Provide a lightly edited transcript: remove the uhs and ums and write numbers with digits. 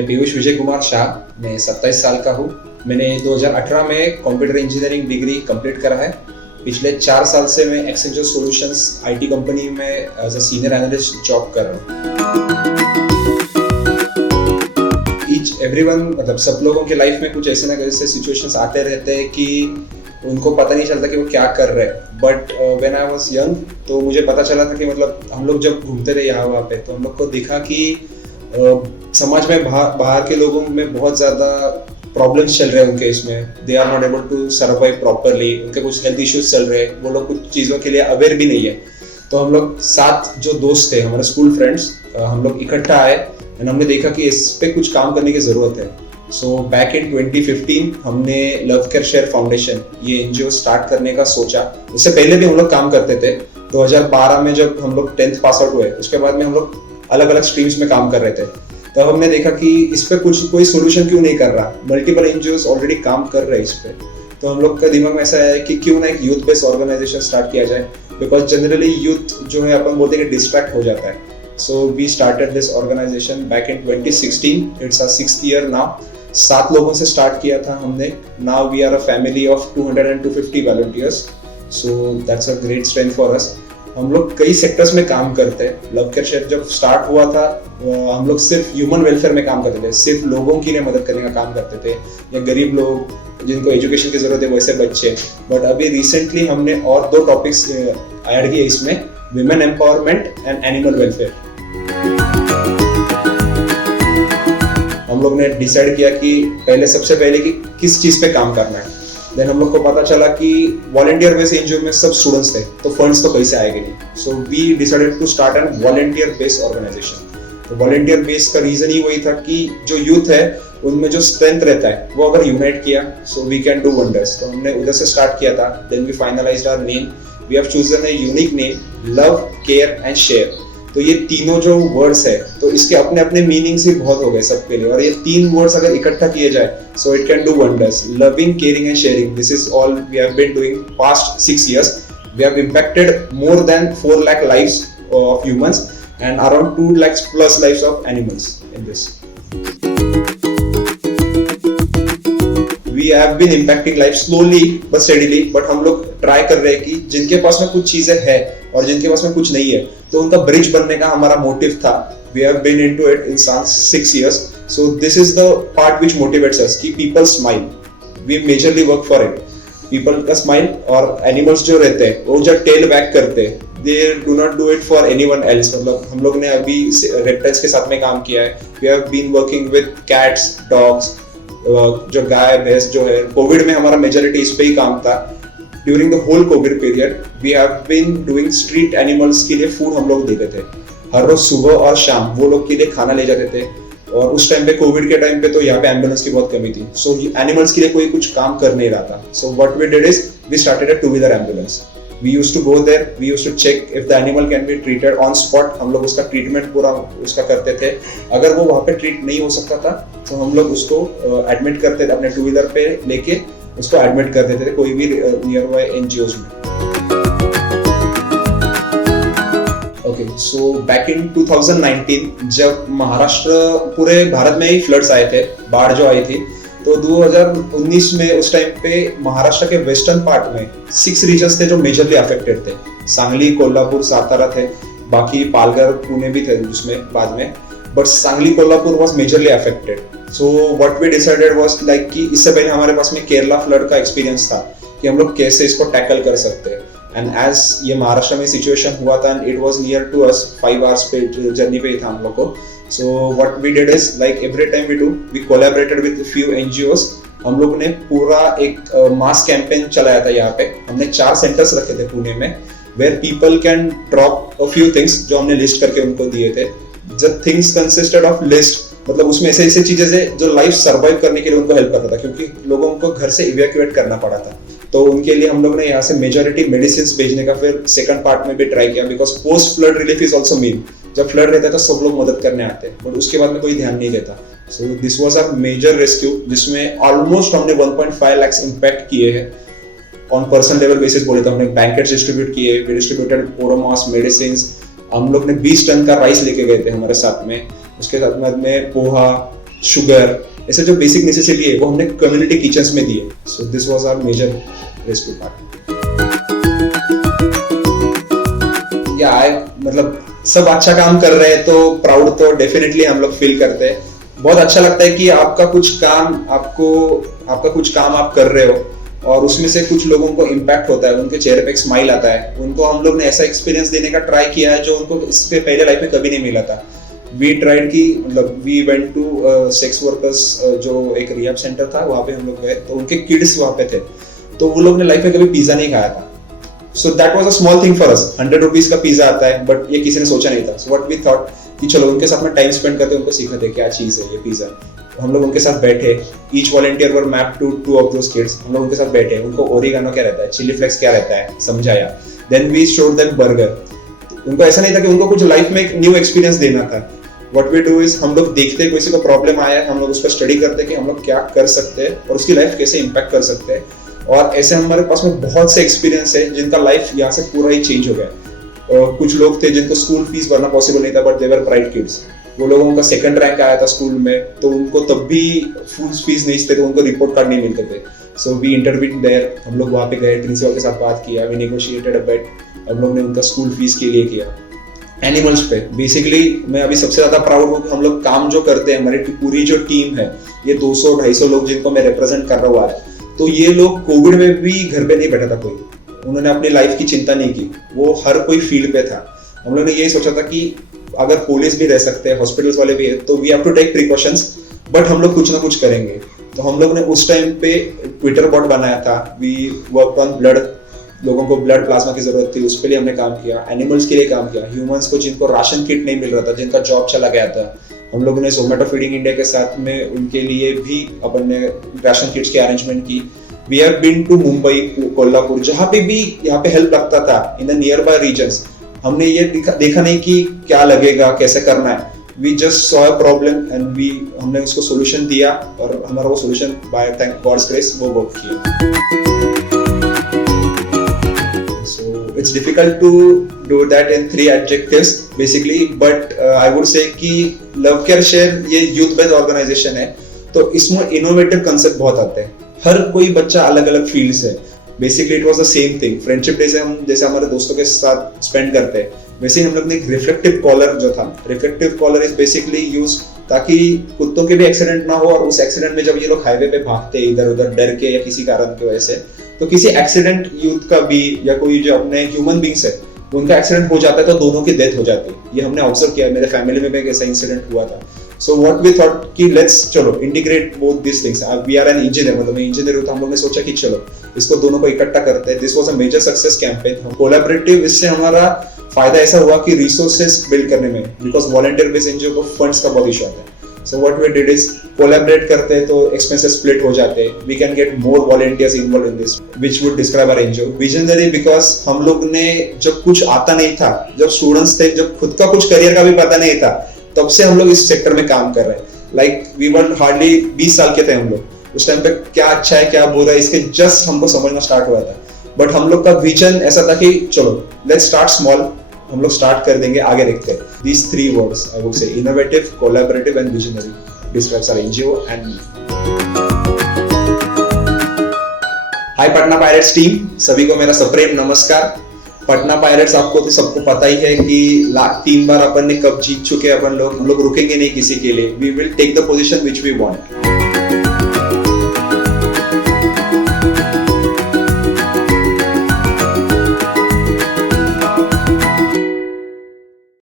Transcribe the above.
मैं पीयूष विजय कुमार शाह, मैं 27 साल का हूँ। मैंने 2018 में कंप्यूटर इंजीनियरिंग डिग्री कंप्लीट करा है। पिछले 4 साल से मैं एक्सेंचर सॉल्यूशंस आईटी कंपनी में as a senior analyst job कर रहा हूँ। एवरीवन मतलब सब लोगों के लाइफ में कुछ ऐसे ना ऐसे सिचुएशंस आते रहते हैं कि उनको पता नहीं चलता कि वो क्या कर रहे हैं। But when I was young तो मुझे पता चला था कि मतलब हम लोग जब घूमते रहे यहाँ वहाँ पे तो हम लोग को देखा कि समाज में बाहर के लोगों में बहुत ज़्यादा प्रॉब्लम्स चल रहे हैं उनके इसमें। They are not able to survive properly, उनके कुछ हेल्थ इश्यूज चल रहे हैं, वो लोग कुछ चीज़ों के लिए अवेयर भी नहीं है। तो हम लोग 7 जो दोस्त थे हमारे स्कूल फ्रेंड्स, हम लोग इकट्ठा आए और हमने देखा कि इस पे कुछ काम करने की ज़रूरत है। सो बैक इन 2015 हमने लव केयर शेयर फाउंडेशन ये एनजीओ स्टार्ट करने का सोचा। उससे पहले भी हम लोग काम करते थे। 2012 में जब हम लोग 10th पास आउट हुए उसके बाद में हम लोग अलग अलग स्ट्रीम्स में काम कर रहे थे। तब हमने देखा कि इस पे कोई सोल्यूशन क्यों नहीं कर रहा। मल्टीपल एनजीओज ऑलरेडी काम कर रहे हैं इस पे। तो हम लोग का दिमाग में ऐसा है कि क्यों ना एक यूथ बेस्ड ऑर्गेनाइजेशन स्टार्ट किया जाए, बिकॉज जनरली यूथ जो है अपन बोलते हैं कि डिस्ट्रैक्ट हो जाता है। So we started this organisation back in 2016। It's our 6th year now. 7 लोगों से स्टार्ट किया था हमने। Now we are a family of 200 and 250 volunteers. So that's a great strength for us. हम लोग कई सेक्टर्स में काम करते हैं। लव केयर शेयर जब स्टार्ट हुआ था हम लोग सिर्फ ह्यूमन वेलफेयर में काम करते थे, सिर्फ लोगों के लिए मदद करने का काम करते थे, या गरीब लोग जिनको एजुकेशन की जरूरत है वैसे बच्चे। बट अभी रिसेंटली हमने और 2 टॉपिक्स ऐड किए इसमें, women empowerment and animal welfare. हम लोग ने डिसाइड किया कि सबसे पहले कि किस चीज पे काम करना है। देन हम लोग को पता चला कि वॉलंटियर बेस्ड एनजीओ में सब स्टूडेंट्स थे, तो फंड्स तो कैसे आएंगे नहीं। So we decided to start an volunteer based organisation. तो वॉलंटियर बेस्ड का रीजन ही वही था कि जो यूथ है उनमें जो स्ट्रेंथ रहता है वो अगर यूनाइट किया so we can do wonders. तो हमने उधर से स्टार्ट किया था। Then we finalised our name. We have chosen a unique name, love care and share. तो ये तीनों जो वर्ड्स है तो इसके अपने अपने मीनिंग्स ही बहुत हो गए सबके लिए, और ये 3 वर्ड्स अगर इकट्ठा किए जाए so it can do wonders. Loving, caring and sharing, this is all we have been doing past 6 years. We have impacted more than 4 lakh lives of humans and around 2 lakhs plus lives of animals in this. We have been impacting life slowly but steadily, but हम लोग try कर रहे हैं कि जिनके पास में कुछ चीजें है और जिनके पास में कुछ नहीं है तो उनका ब्रिज बनने का हमारा मोटिव था। We have been into it in 6 years. So this is the part which motivates us कि people smile. We majorly work for it. People का smile और animals जो रहते हैं वो जब tail wag करते हैं, they do not do it for anyone else. मतलब हम लोग ने अभी reptiles के साथ में काम किया है। We have been working with cats, dogs, जो गाय भैंस जो है। कोविड में हमारा मेजॉरिटी इस पे ही काम था। During the whole covid period we have been doing street animals के लिए फूड हम लोग देते थे। हर रोज सुबह और शाम वो लोग के लिए खाना ले जाते थे। और उस टाइम पे कोविड के टाइम पे तो यहाँ पे एम्बुलेंस की बहुत कमी थी। सो एनिमल्स के लिए कोई कुछ काम कर नहीं रहा था। So what we did is we started a 2-wheeler ambulance. We used to go there, we used to check if the animal can be treated on spot. हम लोग उसका ट्रीटमेंट पूरा उसका करते थे। अगर वो वहाँ पे ट्रीट नहीं हो सकता था तो हम लोग उसको एडमिट करते थे, अपने 2-wheeler पे लेके उसको एडमिट कर देते थे कोई भी नियर बाय एनजीओज में। ओके, सो बैक इन 2019 जब महाराष्ट्र पूरे भारत में ही फ्लड्स आए थे, बाढ़ जो आई थी, तो 2019 में उस टाइम पे महाराष्ट्र के वेस्टर्न पार्ट में 6 रीजन्स थे जो मेजरली अफेक्टेड थे। सांगली, कोल्हापुर, सातारा थे, बाकी पालघर, पुणे भी थे उसमें बाद में, but Sangli, Kolhapur was majorly affected. So what we decided was like कि इससे पहले हमारे पास में केरला फ्लड का एक्सपीरियंस था कि हम लोग कैसे इसको टैकल कर सकते हैं। एंड एज ये महाराष्ट्र में सिचुएशन हुआ था and it was near to us, 5 hours पे जर्नी पे ही था हम लोग को। So what we did is like every time we collaborated with a few NGOs. हम लोग ने पूरा एक मास कैंपेन चलाया था यहाँ पे। हमने 4 सेंटर्स रखे थे पुणे में where people can drop a few things जो हमने लिस्ट करके उनको दिए थे। The things consisted of list, मतलब उसमें ऐसे चीजें थे जो लाइफ सर्वाइव करने के लिए उनको हेल्प करता था, क्योंकि लोगों को घर से इवैक्यूएट करना पड़ा था। तो उनके लिए हम लोग ने यहाँ से मेजॉरिटी मेडिसिन भेजने का फिर सेकंड पार्ट में भी ट्राई किया, because post flood relief is also mean. जब फ्लड रहता है तो सब लोग मदद करने आते हैं, बट उसके बाद में कोई ध्यान नहीं देता। So this was a major rescue जिसमें ऑलमोस्ट हमने 1.5 lakhs इम्पैक्ट किए हैं ऑन पर्सन लेवल बेसिस। बोले तो हमने बैंकेट्स डिस्ट्रीब्यूट किए, वी डिस्ट्रीब्यूटेड ओरोमॉस मेडिसिन। हम लोग ने 20 टन का राइस लेके गए थे हमारे साथ में। उसके साथ में पोहा, शुगर, ऐसे जो बेसिक नेसेसिटी है वो हमने कम्युनिटी किचन्स में दिए. So this was our major rescue part. या मतलब सब अच्छा काम कर रहे हैं तो प्राउड तो डेफिनेटली हम लोग फील करते हैं. बहुत अच्छा लगता है कि आपका कुछ काम आप कर रहे हो और उसमें से कुछ लोगों को इम्पैक्ट होता है, उनके चेहरे पे एक स्माइल आता है. उनको हम लोग ने ऐसा एक्सपीरियंस देने का ट्राई किया है जो उनको इससे पहले लाइफ में कभी नहीं मिला था. वी ट्राइड की मतलब we went to sex workers, जो एक रिहैब सेंटर था, वहाँ पे हम लोग गए तो उनके किड्स वहाँ पे थे, तो वो लोग ने लाइफ में कभी पिज्जा नहीं खाया था. So that was a small thing for us. 100 rupees का पिज्जा आता है, बट ये किसी ने सोचा नहीं था. सो व्हाट वी थॉट कि चलो उनके साथ में टाइम स्पेंड करते, उनको सिखाते क्या चीज है ये पिज्जा. हम लोग उनके साथ बैठे, each volunteer were map to 2 of those kids. हम लोग उनके साथ बैठे, उनको ओरिगानो क्या रहता है, चिली फ्लेक्स क्या रहता है समझाया. Then we showed them burger. उनको ऐसा नहीं था कि उनको कुछ लाइफ में एक न्यू एक्सपीरियंस देना था. व्हाट वी डू इज हम लोग देखते हैं किसी को प्रॉब्लम आया है, हम लोग उस पर स्टडी करते हैं कि हम लोग क्या कर सकते हैं और उसकी लाइफ कैसे इम्पैक्ट कर सकते हैं. और ऐसे हमारे पास में बहुत से एक्सपीरियंस है जिनका लाइफ यहाँ से पूरा ही चेंज हो गया. और कुछ लोग थे जिनको स्कूल फीस भरना पॉसिबल नहीं था, but they were bright kids. वो लोगों का 2nd रैंक आया था स्कूल में, तो उनको तब भी फुल फीस नहीं थे, तो उनको रिपोर्ट कार्ड नहीं मिलते थे. So we interviewed there. हम लोग वहाँ पे गए, प्रिंसिपल के साथ बात किया, वी नेगोशिएटेड अ बेट. हम लोग ने उनका स्कूल फीस के लिए किया. एनिमल्स पे बेसिकली मैं अभी सबसे ज्यादा प्राउड हूँ कि हम लोग काम जो करते हैं, हमारी पूरी जो टीम है, ये 200-250 लोग जिनको मैं रिप्रेजेंट कर रहा हूँ, तो ये लोग कोविड में भी घर पे नहीं बैठा था कोई. उन्होंने अपनी लाइफ की चिंता नहीं की, वो हर कोई फील्ड पे था. हम लोग ने यही सोचा था कि अगर पुलिस भी रह सकते हैं, हॉस्पिटल्स वाले भी है, तो we have to take precautions, but हम लोग कुछ ना कुछ करेंगे. तो हम लोग ने उस टाइम पे ट्विटर बॉट बनाया था. We work on blood. लोगों को ब्लड प्लाज्मा की जरूरत थी, उस पर हमने काम किया. एनिमल्स के लिए काम किया. ह्यूमंस को जिनको राशन किट नहीं मिल रहा था, जिनका जॉब चला गया था, हम लोगों ने जोमेटो फीडिंग इंडिया के साथ में उनके लिए भी अपन ने राशन किट्स की अरेंजमेंट की. We have been to Mumbai, Kolhapur, जहाँ पे भी यहाँ पे हेल्प लगता था in the nearby regions. हमने ये देखा नहीं कि क्या लगेगा, कैसे करना है. We just saw a problem and हमने उसको सोल्यूशन दिया और हमारा वो solution by thank God's grace वो वर्क किया. It's difficult to do that in 3 adjectives basically, but I would say कि Love Care Share ये youth based organization है, तो इसमें innovative concept बहुत आते हैं. हर कोई बच्चा अलग अलग फील्ड्स है. Basically it was the same thing. Friendship day से हम जैसे हमारे दोस्तों के साथ स्पेंड करते हैं, वैसे ही हम लोग ने एक रिफ्लेक्टिव कॉलर जो था, reflective collar is basically use ताकि कुत्तों के भी एक्सीडेंट ना हो, और उस एक्सीडेंट में जब ये लोग हाईवे पे भागते हैं इधर उधर डर के या किसी कारण की वजह से, तो किसी एक्सीडेंट यूथ का भी या कोई जो अपने ह्यूमन बींग्स है उनका एक्सीडेंट हो जाता है तो दोनों की डेथ हो जाती है. ये हमने ऑब्जर्व किया, मेरे फैमिली में भी एक ऐसा इंसिडेंट हुआ था. सो व्हाट वी थॉट कि लेट्स चलो integrate both this things. We are an engineer, मतलब मैं इंजीनियर हूं, तो हम लोग ने सोचा कि चलो इसको दोनों को इकट्ठा करते हैं. This was a major success campaign. Collaborative, इससे हमारा फायदा ऐसा हुआ कि रिसोर्सेज बिल्ड करने में, बिकॉज वॉलंटियर बेस्ड एनजीओ को फंड्स का बहुत इशू आता है. So what we did is collaborate करते हैं तो expenses split हो जाते हैं. We can get more volunteers involved in this, which would describe our NGO. Visionary because हम लोग ने जब कुछ आता नहीं था, जब स्टूडेंट्स थे, जब खुद का कुछ करियर का भी पता नहीं था, तब से हम लोग इस सेक्टर में काम कर रहे हैं. Like we were hardly 20 साल के थे हम लोग. उस टाइम पे क्या अच्छा है क्या बुरा है इसके जस्ट हमको समझना स्टार्ट हुआ था. बट हम लोग का विजन ऐसा था कि चलो लेट्स स्टार्ट स्मॉल, हम लोग स्टार्ट कर देंगे, आगे देखते हैं. These 3 words I would say, innovative, collaborative and visionary, describes our NGO and me. Hi Patna pirates team, सभी को मेरा सप्रेम नमस्कार. पटना पायरेट्स आपको तो सबको पता ही है कि 3 बार अपन ने कप जीत चुके हैं अपन लोग. हम लोग रुकेंगे नहीं किसी के लिए. We will take the position which we want.